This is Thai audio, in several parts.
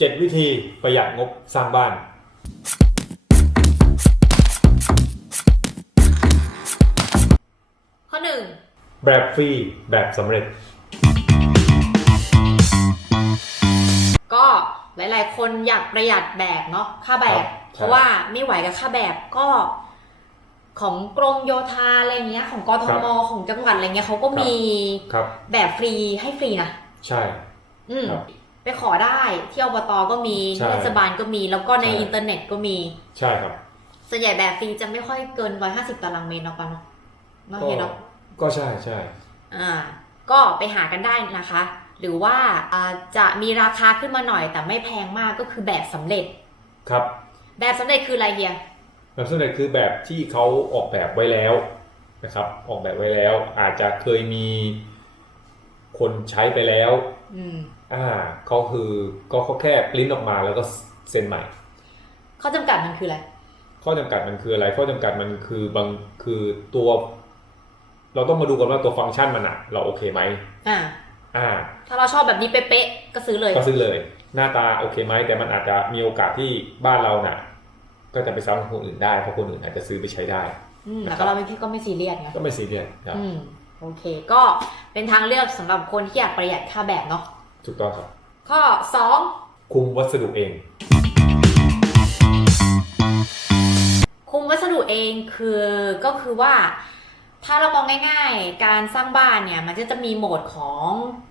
7 วิธีประหยัดงบสร้างบ้าน ข้อหนึ่งแบบฟรีแบบสำเร็จ ก็หลายๆ คนอยากประหยัดแบบเนาะค่าแบครับบ เพราะว่าไม่ไหวกับค่าแบบก็ ของกรมโยธาอะไรเงี้ย ของกทมของจังหวัดอะไรเงี้ยเขาก็มีครับ แบบฟรีให้ฟรีนะใช่ อืมครับ ไปขอได้ที่อบตก็มีใช่เทศบาลก็มี แล้วก็ในใช่ อินเทอร์เน็ตก็มี ใช่ครับ ส่วนใหญ่แบบฟรีจะไม่ค่อยเกิน 150 ตารางเมตรเนาะปะเนาะเนาะก็เฮียเนาะก็ใช่ใช่อ่า ก็ไปหากันได้นะคะ หรือว่าอ่าจะมีราคาขึ้นมาหน่อยแต่ไม่แพงมากก็คือแบบสำเร็จ ครับ แบบสำเร็จคืออะไรเฮีย แบบสำเร็จคือแบบที่เขาออกแบบไว้แล้วนะครับ ออกแบบไว้แล้ว อาจจะเคยมีคนใช้ไปแล้ว อืม อ่าเขาคือก็เขาแค่ปริ้นออกมาแล้วก็เซ็นใหม่ ข้อจำกัดมันคืออะไร ข้อจำกัดมันคืออะไร ข้อจำกัดมันคือบางคือตัว เราต้องมาดูกันว่าตัวฟังก์ชันมันอะเราโอเคไหมอ่า อ่า ถ้าเราชอบแบบนี้เป๊ะๆก็ซื้อเลย ก็ซื้อเลย หน้าตาโอเคไหมแต่มันอาจจะมีโอกาสที่บ้านเราน่ะ ก็จะไปซ้ำกับคนอื่นได้เพราะคนอื่นอาจจะซื้อไปใช้ได้ อืมแต่ก็เราไม่ก็ไม่ซีเรียสไงก็ไม่ซีเรียสครับ อืมโอเค ก็เป็นทางเลือกสำหรับคนที่อยากประหยัดค่าแบบเนาะ ถูกต้องครับ ข้อสองคุมวัสดุเองคุมวัสดุเองคือก็คือว่า ถ้าเรามองง่ายๆ การสร้างบ้านเนี่ย มันก็จะมีโหมดของ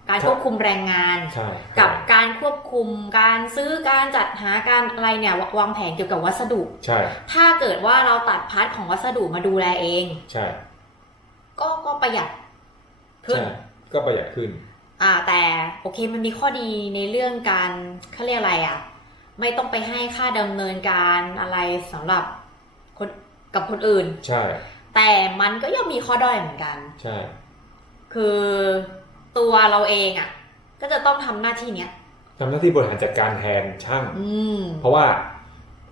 การครับควบคุมแรงงาน ใช่กับการควบคุมการซื้อการจัดหาการอะไรเนี่ยววางแผนเกี่ยวกับวัสดุ ใช่ถ้าเกิดว่าเราตัดพาร์ทของวัสดุมาดูแลเอง ใช่ก็ก็ประหยัดขึ้น ใช่ก็ประหยัดขึ้น อ่าแต่โอเคมันมีข้อดีในเรื่องการเขาเรียกอะไรอะ ไม่ต้องไปให้ค่าดำเนินการอะไรสำหรับคนกับคนอื่น ใช่ แต่มันก็ยังมีข้อด้อยเหมือนกัน ใช่ คือตัวเราเองอะ ก็จะต้องทำหน้าที่เนี้ยทำหน้าที่บริหารจัดการแทนช่างอืมเพราะว่า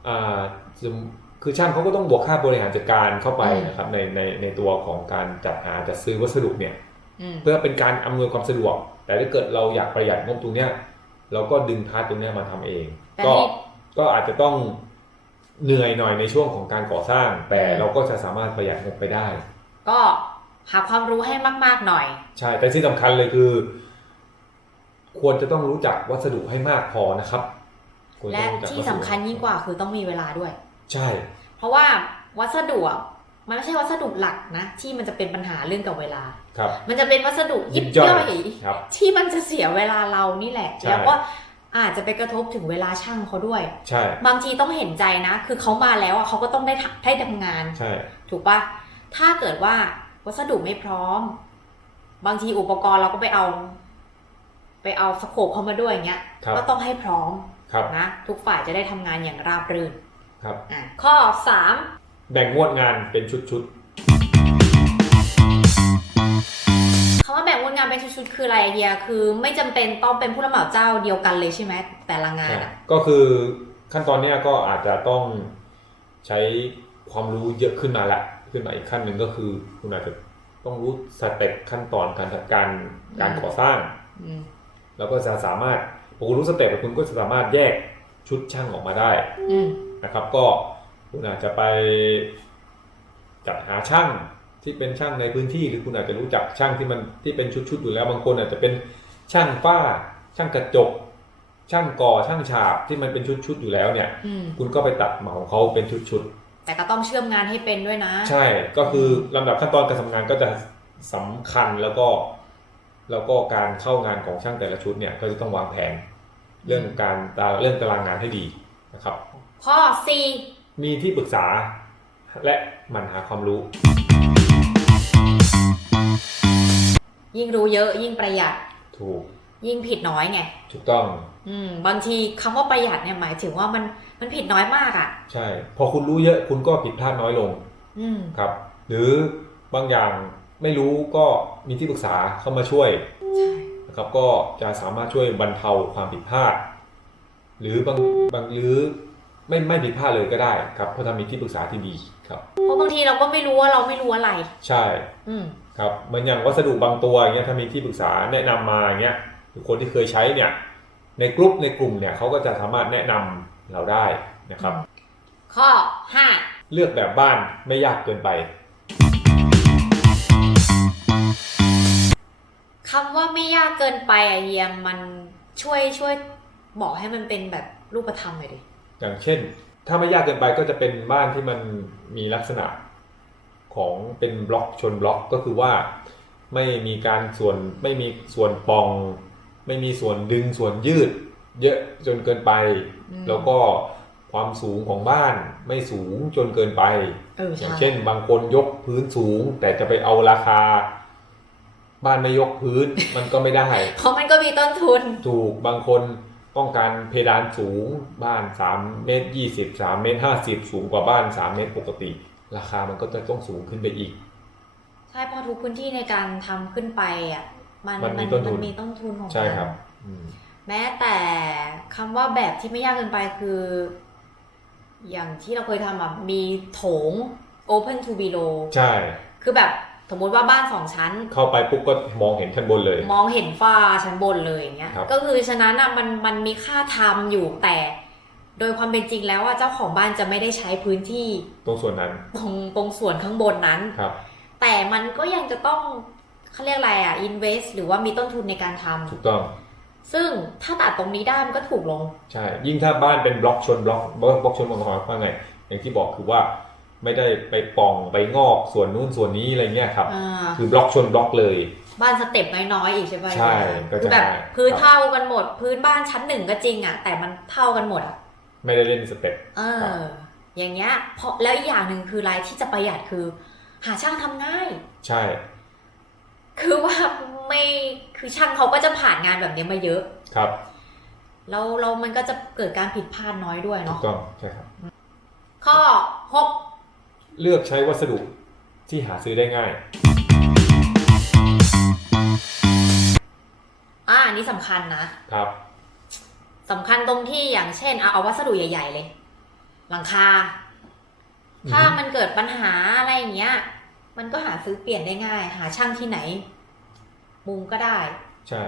อ่าสมคือช่างเขาก็ต้องบวกค่าบริหารจัดการเข้าไปอืมนะครับ ในในในตัวของการจัดหาจัดซื้อวัสดุเนี่ยอืมเพื่อเป็นการอำนวยความสะดวก แต่ถ้าเกิดเราอยากประหยัดงบตรงเนี้ยเราก็ดึงพาร์ทตรงเนี้ยมาทำเองแต่ก็นี่ก็อาจจะต้องเหนื่อยหน่อยในช่วงของการก่อสร้าง แต่อืมเราก็จะสามารถประหยัดงบไปได้ ก็หาความรู้ให้มาก ๆหน่อย ใช่แต่ที่สำคัญเลยคือ ควรจะต้องรู้จักวัสดุให้มากพอนะครับควรจและรู้จักที่วัสำดุคัญยิ่งกว่าคือต้องมีเวลาด้วย ใช่ เพราะว่าวัสดุอะ มันไม่ใช่วัสดุหลักนะที่มันจะเป็นปัญหาเรื่องกับเวลา ครับ มันจะเป็นวัสดุยิบยิบย่ย่ออยยครับ ที่มันจะเสียเวลาเรานี่แหละ ใช่ แล้วก็อาจจะไปกระทบถึงเวลาช่างเขาด้วย ใช่ บางทีต้องเห็นใจนะ คือเขามาแล้วอะเขาก็ต้องได้ทำได้ทำงาน ใช่ ถูกปะถ้าเกิดว่าวัสดุไม่พร้อม บางทีอุปกรณ์เราก็ไปเอา ไปเอาสโคปเข้ามาด้วยอย่างเงี้ย ครับ ก็ต้องให้พร้อมครับ นะ ทุกฝ่ายจะได้ทำงานอย่างราบรื่นครับ อะข้อสาม แบ่งงวดงานเป็นชุดคำว่าแบ่งงานงานเป็นชุดๆคืออะไรอะเฮียคือไม่จำเป็นต้องเป็นผู้รับเหมาเจ้าเดียวกันเลยใช่ไหมแต่ละๆงานใช่อะก็คือขั้นตอนเนี้ยก็อาจจะต้องใช้ความรู้เยอะขึ้นมาละขึ้นมาอีกขั้นหนึ่งก็คือ คุณอาจจะต้องรู้สเต็ปขั้นตอนการจัดการการก่อสร้าง อืมแล้วก็จะสามารถพอคุณรู้สเต็ปแล้วคุณก็จะสามารถแยกชุดช่างออกมาได้ อืมนะครับ ก็ คุณอาจจะไปจัดหาช่างที่เป็นช่างในพื้นที่หรือคุณอาจจะรู้จักช่างที่มันที่เป็นชุดๆอยู่แล้วบางคนอาจจะเป็นช่างฝ้า ช่างกระจก ช่างก่อช่างฉาบที่มันเป็นชุดๆอยู่แล้วเนี่ย อืมคุณก็ไปตัดเหมาเขาเป็นชุดแต่ก็ต้องเชื่อมงานให้เป็นด้วยนะ ๆใช่ ก็คือลำดับขั้นตอนการทำงานก็จะสำคัญแล้วก็แล้วก็การเข้างานของช่างแต่ละชุดเนี่ยก็จะต้องวางแผน เรื่องการตาเรื่องตารางงานให้ดีนะครับ ข้อสี่ มีที่ปรึกษา และหมั่นหาความรู้ ยิ่งรู้เยอะยิ่งประหยัด ถูก ยิ่งผิดน้อยไง ถูกต้อง อืม บางทีคำว่าประหยัดเนี่ยหมายถึงว่ามันมันผิดน้อยมากอะ่ะ ใช่ พอคุณรู้เยอะคุณก็ผิดพลาดน้อยลง อืม ครับ หรือบางอย่างไม่รู้ก็มีที่ปรึกษาเข้ามาช่วยใช่นะครับก็จะสามารถช่วยบรรเทาความผิดพลาด หรือบางบางหรือ ไม่ไม่ผิดพลาดเลยก็ได้ครับเพราะถ้ามีที่ปรึกษาที่ดีครับ เพราะบางทีเราก็ไม่รู้ว่าเราไม่รู้อะไร ใช่อืมครับเหมือนอย่างวัสดุบางตัวอย่างเงี้ยถ้ามีที่ปรึกษาแนะนำมาอย่างเงี้ยหรือคนที่เคยใช้เนี่ยในกลุ่มในกลุ่มเนี่ยเขาก็จะสามารถแนะนำเราได้นะครับ ข้อห้าเลือกแบบบ้านไม่ยากเกินไป คำว่าไม่ยากเกินไปอะเฮียมันช่วยช่วยบอกให้มันเป็นแบบรูปธรรมหน่อยดิ อย่างเช่น ถ้าไม่ยากเกินไปก็จะเป็นบ้านที่มันมีลักษณะของเป็นบล็อกชนบล็อกก็คือว่าไม่มีการส่วนไม่มีส่วนปอง ไม่มีส่วนดึงส่วนยืด เยอะจนเกินไปอืมแล้วก็ความสูงของบ้านไม่สูงจนเกินไปเอออใช่ย่างเช่น บางคนยกพื้นสูง แต่จะไปเอาราคา บ้านไม่ยกพื้นมันก็ไม่ได้เพราะมันก็มีต้นทุน ถูกบางคน ต้องการเพดานสูงบ้าน3เมตร20 3เมตร50 สูงกว่าบ้าน 3 เมตรปกติ ราคามันก็จะต้องสูงขึ้นไปอีก ใช่เพอทุกพื้นที่ในการทำขึ้นไปอะมันมันมีต้นทุนมันมีต้นทุนของมันใช่ครับอืมแม้แต่คำว่าแบบที่ไม่ยากเกินไปคือ อย่างที่เราเคยทำอะมีโถง open to below ใช่ คือแบบ สมมติว่าบ้านสองชั้น เข้าไปปุ๊บก็มองเห็นชั้นบนเลย มองเห็นฝ้าชั้นบนเลยอย่างเงี้ย ครับ ก็คือฉะนั้นอะมันมันมีค่าทำอยู่แต่ โดยความเป็นจริงแล้วอะเจ้าของบ้านจะไม่ได้ใช้พื้นที่ตรงส่วนนั้นตรงตรงส่วนข้างบนนั้น ครับ แต่มันก็ยังจะต้องเขาเรียกอะไรอะ invest หรือว่ามีต้นทุนในการทำถูกต้องซึ่งถ้าตัดตรงนี้ได้มันก็ถูกลง ใช่ ยิ่งถ้าบ้านเป็นบล็อกชนบล็อกบล็อกบล็อกชนบล็อกหมายความว่าไงอย่างที่บอกคือว่า ไม่ได้ไปป่องไปงอกส่วนนู้นส่วนนี้อะไรเงี้ยครับ อ่าคือบล็อกชนบล็อกเลย บ้านสเต็ปน้อยๆอีกใช่ไหมใช่ก็จะคือแบบได้พื้นครับ เท่ากันหมด พื้นบ้านชั้นหนึ่งก็จริงอะแต่มันเท่ากันหมดอะไม่ได้เล่นสเต็ป เอครัอบ อย่างเงี้ยเพราะแล้วอีกอย่างหนึ่งคือรายที่จะประหยัดคือ หาช่างทำง่าย ใช่ คือว่าไม่คือช่างเขาก็จะผ่านงานแบบนี้มาเยอะ ครับแล้วแล้วมันก็จะเกิดการผิดพลาดน้อยด้วยถูเนาะกต้องใช่ครับข้อหก เลือกใช้วัสดุที่หาซื้อได้ง่าย อ่าอันนี้สำคัญนะครับ สำคัญตรงที่อย่างเช่นเอาเอาวัสดุใหญ่ ๆ เลย หลังคาถ้าอือฮึมันเกิดปัญหาอะไรอย่างเงี้ย มันก็หาซื้อเปลี่ยนได้ง่าย หาช่างที่ไหน มุงก็ได้ ใช่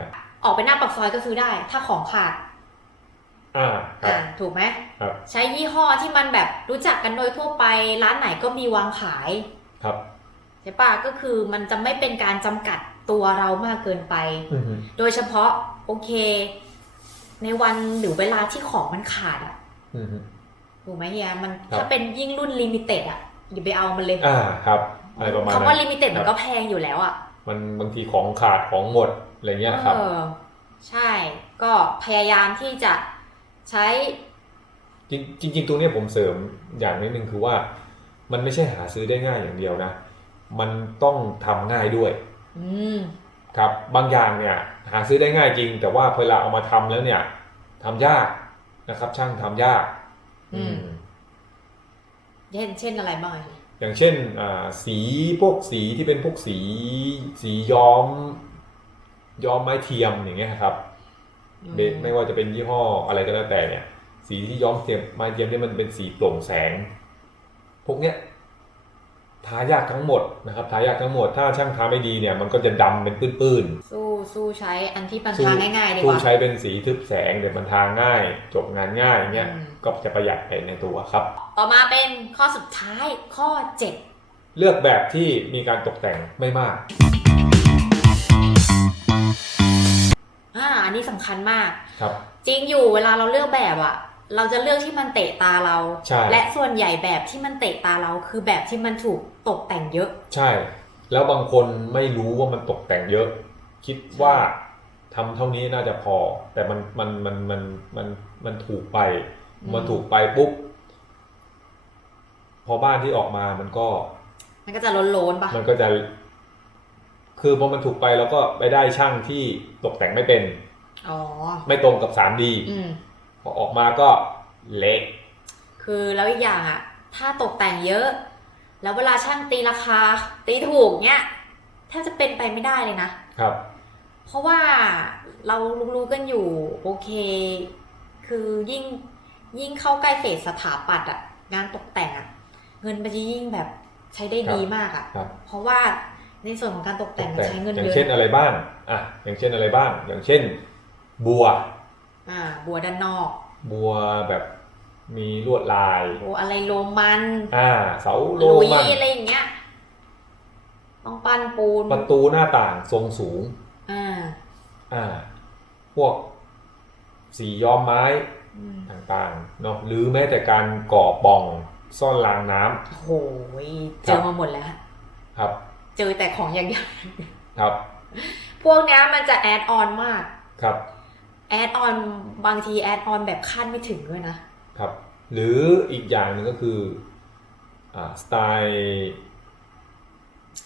ออกไปหน้าปากซอยก็ซื้อได้ ถ้าของขาด อ่าครับ อ่าถูกไหมครับ ใช้ยี่ห้อที่มันแบบรู้จักกันโดยทั่วไปร้านไหนก็มีวางขาย ครับใช่ปะก็คือมันจะไม่เป็นการจำกัดตัวเรามากเกินไป อือฮึโดยเฉพาะโอเค ในวันหรือเวลาที่ของมันขาดอะอือฮึ ถูกไหมเฮียมันครับ ถ้าเป็นยิ่งรุ่นลิมิเต็ดอะอย่าไปเอามันเลยอ่าครับ อะไรประมาณคำว่านั้นลิมิเต็ดมันครับก็แพงอยู่แล้วอะมันบางทีของขาดของหมดอะไรเงี้ยครับ เออใช่ ก็พยายามที่จะ ใช้ จริงจริงๆตรงเนี้ยผมเสริมอย่างนิดนึงคือว่า มันไม่ใช่หาซื้อได้ง่ายอย่างเดียวนะ มันต้องทำง่ายด้วย อืม ครับบางอย่างเนี่ยหาซื้อได้ง่ายจริง แต่ว่าเวลาเอามาทำแล้วเนี่ยทำยากนะครับ ช่างทำยาก อืมเช่นเช่นอะไรบ้างอะอย่างเช่นอ่าสีพวกสีที่เป็นพวกสี สีย้อม ย้อมไม้เทียมอย่างเงี้ยครับ เบสไม่ว่าจะเป็นยี่ห้ออะไรก็แล้วแต่เนี่ย สีที่ย้อมเทียมไม้เทียมเนี่ยมันเป็นสีโปร่งแสง พวกเนี้ยทายากทั้งหมดนะครับทายากทั้งหมดถ้าช่างทาไม่ดีเนี่ยมันก็จะดำเป็นปื้นสู้สู้ใช้อันที่มันๆสู้ทาง่ายๆดีกสู้ว่าใช้เป็นสีทึบแสงเดี๋ยวมันทาง่าย จบงานง่ายเงี้ยอืมก็จะประหยัดไปในตัวครับ ต่อมาเป็นข้อสุดท้ายข้อเจ็ดเลือกแบบที่มีการตกแต่งไม่มาก คัญมาก ครับ จริงอยู่เวลาเราเลือกแบบอะเราจะเลือกที่มันเตะตาเรา ใช่ และส่วนใหญ่แบบที่มันเตะตาเราคือแบบที่มันถูกตกแต่งเยอะ ใช่ แล้วบางคนไม่รู้ว่ามันตกแต่งเยอะ คิดว่าทำเท่านี้น่าจะพอ แต่มันมันมันมันมันมันถูกไป อืม มันถูกไปปุ๊บ พอบ้านที่ออกมามันก็ มันก็จะล้นๆปะมันก็จะ คือพอมันถูกไปแล้วก็ไปได้ช่างที่ตกแต่งไม่เป็น อ๋อ ไม่ตรงกับ 3D อืม พอออกมาก็เละคือแล้วอีกอย่างอะถ้าตกแต่งเยอะ แล้วเวลาช่างตีราคา ตีถูกเนี้ยแทบจะเป็นไปไม่ได้เลยนะ ครับ เพราะว่าเรารู้ๆกันอยู่โอเค คือยิ่งยิ่งเข้าใกล้เฟสสถาปัตย์อะงานตกแต่งอะเงินมันจะยิ่งแบบใช้ได้ดีมากอะครับ เพราะว่าในส่วนของการตกแต่งมันใช้เงินอย่าเยงอะ เช่นอะไรบ้างอะอย่างเช่นอะไรบ้าง อย่างเช่น บัว อ่า บัวด้านนอก บัวแบบมีลวดลายบัวอะไรโรมัน อ่า เสาโลลุยมัน อะไรอย่างเงี้ย ต้องปั้นปูน ประตูหน้าต่างทรงสูง อ่า อ่า พวกสีย้อมไม้อืมต่างๆเนาะหรือแม้แต่การก่อปล่องซ่อนรางน้ำ โอ้โหเจอมาหมดแล้ว ครับ เจอแต่ของอย่างครับๆพวกเนี้ยมันจะแอดออนมาก ครับ แอดออนบางทีแอดออนแบบคาดไม่ถึงด้วยนะ ครับ หรืออีกอย่างหนึ่งก็คืออ่าสไตล์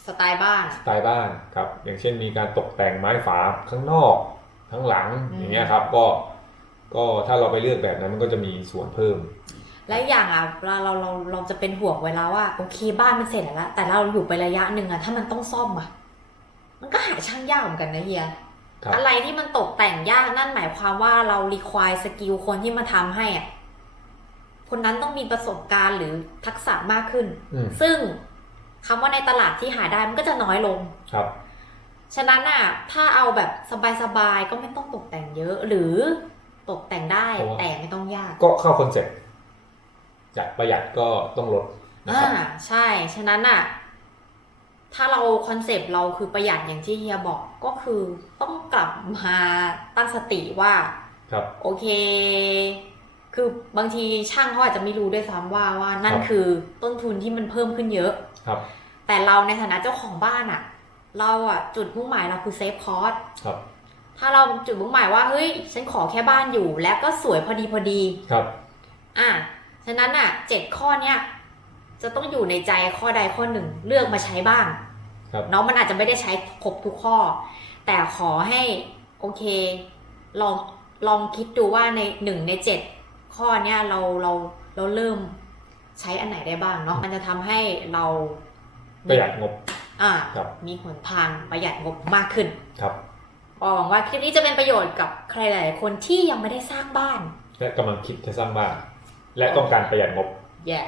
สไตล์บ้าน สไตล์บ้านครับ อย่างเช่นมีการตกแต่งไม้ฝาข้างนอกข้างหลังอืม อย่างเงี้ยครับ ก็ก็ถ้าเราไปเลือกแบบนั้นมันก็จะมีส่วนเพิ่ม และอีกอย่างอะเราเราเราเราจะเป็นห่วงเวลาว่าโอเคบ้านมันเสร็จแล้ว แต่เราอยู่ไประยะหนึ่งอะถ้ามันต้องซ่อมอะ มันก็หาช่างยากเหมือนกันนะเฮียครับ อะไรที่มันตกแต่งยากนั่นหมายความว่าเรารีควายสกิลคนที่มาทำให้อะคนนั้นต้องมีประสบการณ์หรือทักษะมากขึ้นอืมซึ่งคำว่าในตลาดที่หาได้มันก็จะน้อยลงครับ ฉะนั้นอะ ถ้าเอาแบบสบายๆก็ไม่ต้องตกแต่งเยอะ หรือตกแต่งได้เพราะว่าแต่ไม่ต้องยาก ก็เข้าคอนเซ็ปต์จากประหยัดก็ต้องลดนะอ่าครับใช่ ฉะนั้นอะ ถ้าเราคอนเซปต์เราคือประหยัดอย่างที่เฮียบอกก็คือต้องกลับมาตั้งสติว่าครับโอเค คือบางทีช่างเขาอาจจะไม่รู้ด้วยซ้ำว่าว่านั่นครับคือต้นทุนที่มันเพิ่มขึ้นเยอะครับ แต่เราในฐานะเจ้าของบ้านอะเราอะจุดมุ่งหมายเราคือเซฟคอสครับถ้าเราจุดมุ่งหมายว่าเฮ้ยฉันขอแค่บ้านอยู่และก็สวยพอดีพอดีครับ อะฉะนั้นอะเจ็ดข้อเนี้ยจะต้องอยู่ในใจข้อใดข้อหนึ่งเลือกมาใช้บ้างครับ เนาะมันอาจจะไม่ได้ใช้ครบทุกข้อ แต่ขอให้โอเค ลองลองคิดดูว่าในหนึ่งในเจ็ดข้อเนี้ยเราเราเราเริ่มใช้อันไหนได้บ้างเนาะมันจะทำให้เราประหยัดงบอ่าครับมีหนทางประหยัดงบมากขึ้นครับก็หวังว่าคลิปนี้จะเป็นประโยชน์กับใครหลายๆคนที่ยังไม่ได้สร้างบ้าน และกำลังคิดจะสร้างบ้าน และต้องการประหยัดงบแย่